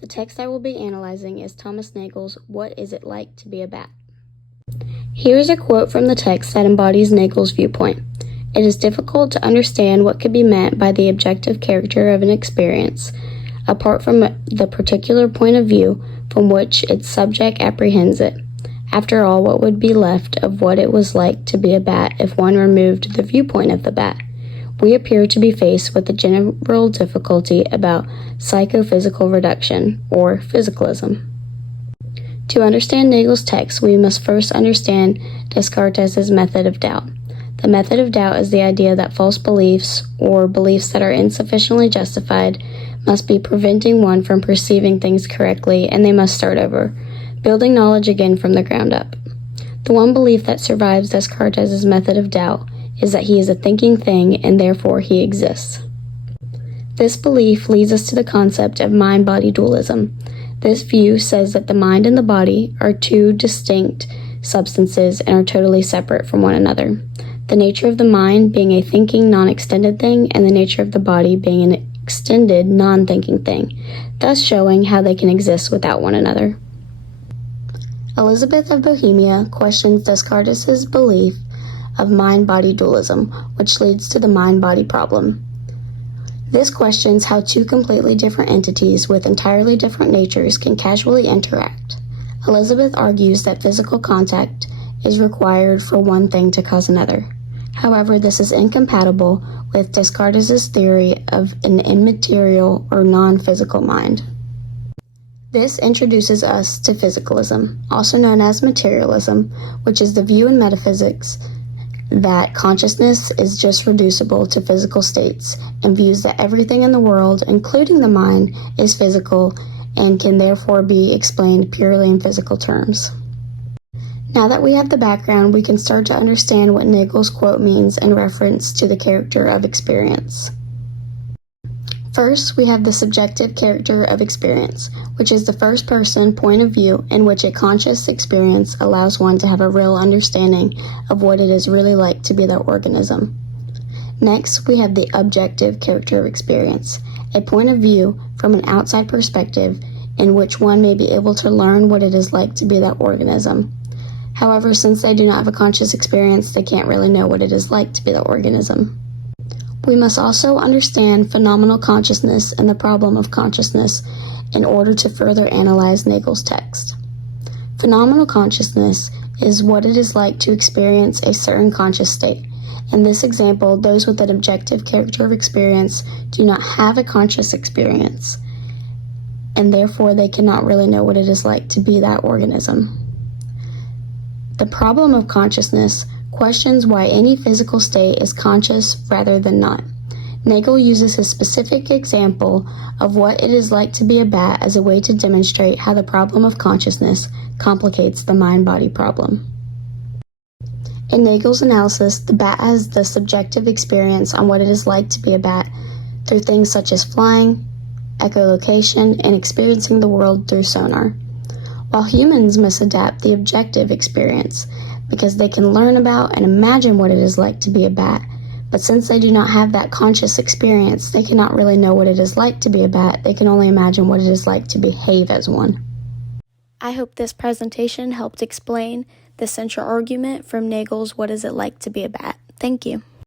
The text I will be analyzing is Thomas Nagel's What Is It Like to Be a Bat? Here is a quote from the text that embodies Nagel's viewpoint. It is difficult to understand what could be meant by the objective character of an experience, apart from the particular point of view from which its subject apprehends it. After all, what would be left of what it was like to be a bat if one removed the viewpoint of the bat? We appear to be faced with a general difficulty about psychophysical reduction, or physicalism. To understand Nagel's text, we must first understand Descartes' method of doubt. The method of doubt is the idea that false beliefs, or beliefs that are insufficiently justified, must be preventing one from perceiving things correctly, and they must start over, building knowledge again from the ground up. The one belief that survives Descartes' method of doubt is that he is a thinking thing and therefore he exists. This belief leads us to the concept of mind-body dualism. This view says that the mind and the body are two distinct substances and are totally separate from one another. The nature of the mind being a thinking, non-extended thing, and the nature of the body being an extended, non-thinking thing, thus showing how they can exist without one another. Elizabeth of Bohemia questions Descartes' belief of mind-body dualism, which leads to the mind-body problem. This questions how two completely different entities with entirely different natures can casually interact. Elizabeth argues that physical contact is required for one thing to cause another. However, this is incompatible with Descartes' theory of an immaterial or non-physical mind. This introduces us to physicalism, also known as materialism, which is the view in metaphysics that consciousness is just reducible to physical states, and views that everything in the world, including the mind, is physical and can therefore be explained purely in physical terms. Now that we have the background, we can start to understand what Nagel's quote means in reference to the character of experience. First, we have the subjective character of experience, which is the first-person point of view in which a conscious experience allows one to have a real understanding of what it is really like to be that organism. Next, we have the objective character of experience, a point of view from an outside perspective in which one may be able to learn what it is like to be that organism. However, since they do not have a conscious experience, they can't really know what it is like to be that organism. We must also understand phenomenal consciousness and the problem of consciousness in order to further analyze Nagel's text. Phenomenal consciousness is what it is like to experience a certain conscious state. In this example, those with an objective character of experience do not have a conscious experience, and therefore they cannot really know what it is like to be that organism. The problem of consciousness questions why any physical state is conscious rather than not. Nagel uses his specific example of what it is like to be a bat as a way to demonstrate how the problem of consciousness complicates the mind-body problem. In Nagel's analysis, the bat has the subjective experience on what it is like to be a bat through things such as flying, echolocation, and experiencing the world through sonar, while humans must adapt the objective experience because they can learn about and imagine what it is like to be a bat, but since they do not have that conscious experience, they cannot really know what it is like to be a bat. They can only imagine what it is like to behave as one. I hope this presentation helped explain the central argument from Nagel's What Is It Like to Be a Bat? Thank you.